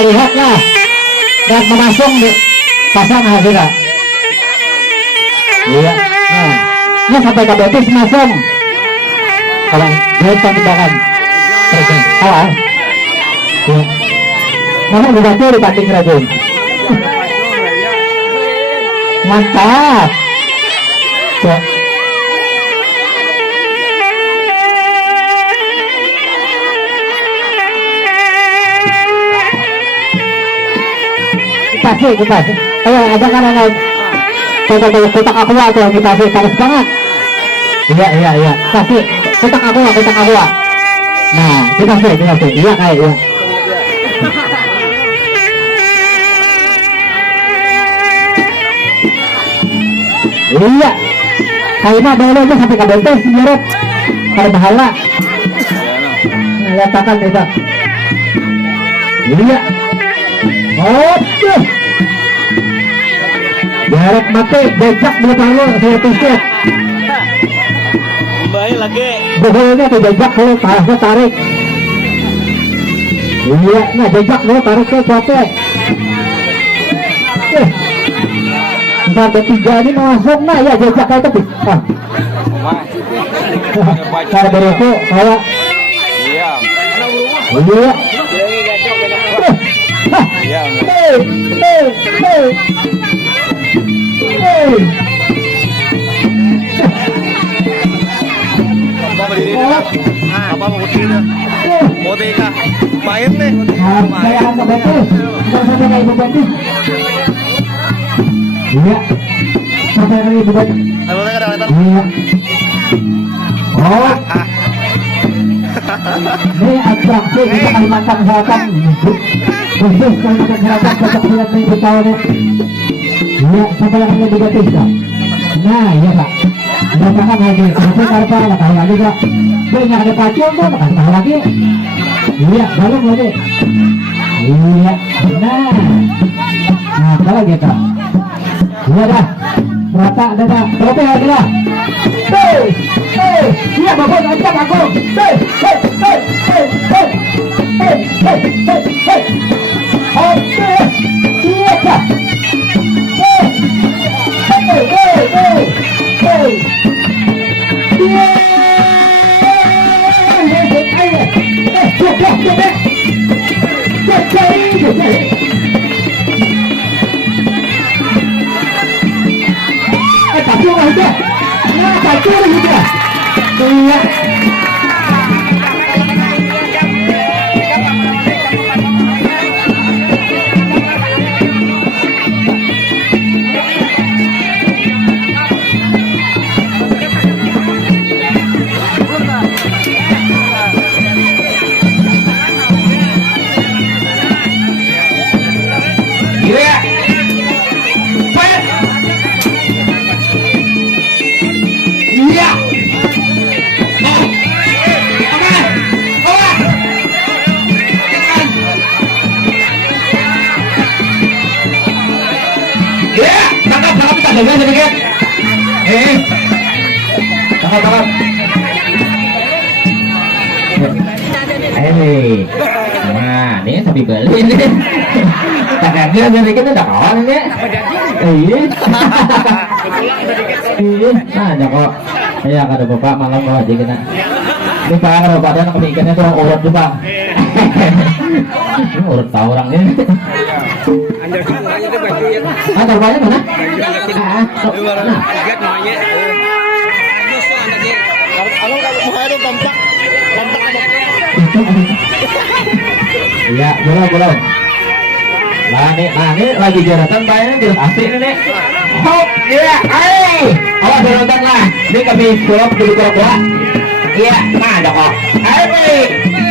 melihat lah dan memasung di pasang hasilnya. Iya. Nah, ini sampai ke betis masung. Kalau dia tembakan present awal. Ya. Mana udah tuh dipating rajin. Mantap. Ya. Kita sih. Ayo ada kan ada kotak aku tuh kita sih panas banget. Iya. Kasih kotak aku. Nah, kita sih. Iya kayak iya. Iya. Kayaknya boleh aja sampai ke bentes nyeret. Kalau bahala. Lihatkan kita. Iya. Oke. Jarak mati, becak buat lalu saya tiket. Baik lagi. Pokoknya ke becak kalau parasnya tarik. Iya, nah becak mau tarik ke capek. Sampai 3 ini masuk, nah ya becak kayak itu. Cara beresu, kalau Iya. iya. Iya. Apa berdiri nih? Apa mau berdiri? Mau teka? Main nih. Saya akan betis, sampai kayak ibu betis. Iya, sampai kayak ibu betis. Halo, teka ada Iya. Oh, ini atraksi di Kalimantan Selatan. Khusus Kalimantan Selatan cocok lihat nih tahun ini. Iya, sampai kayak ibu betis kan. Nah, iya Pak. Udah paham lagi, tapi karpa tahu lagi Pak. Dia nggak ada pacul tuh, makan tahu lagi. Iya, balong lagi. Iya, benar. Nah, kalau gitu. Iya dah, rata ada dah. Trofi lagi dah. Iya bagus, ajak aku. Oke, iya dah. Sedikit. Tangkap. Nah, ini sapi beli ini. Tangkapnya sedikit udah kawan ini. Iya. Nah, kok. Ya kada bapak malam kalau aja kena. Ini pak kada bapak dan kemingkinnya kurang urut tuh pak. Ini urut tahu orang ini. Antar banyak mana? Iya, belum. Nah ini lagi jaratan bayarnya jelas asli nih. Hop, iya, awas jaratan lah. Ini kami suap dulu kura-kura. Iya, nah ada kok.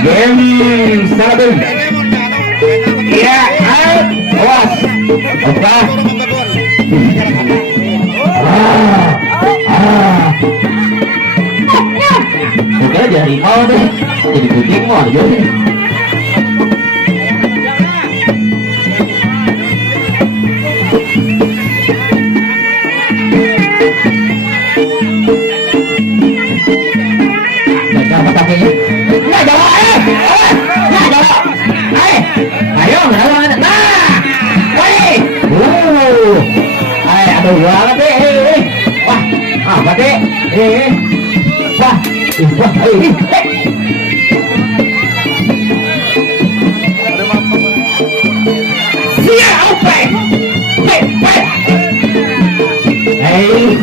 Game sabun. Iya, awas. Oke. Udah jadi deh. Jadi kucing mau aja. Ayo, Wala deh, wah, apa deh, wah, wah, siapa? Hei,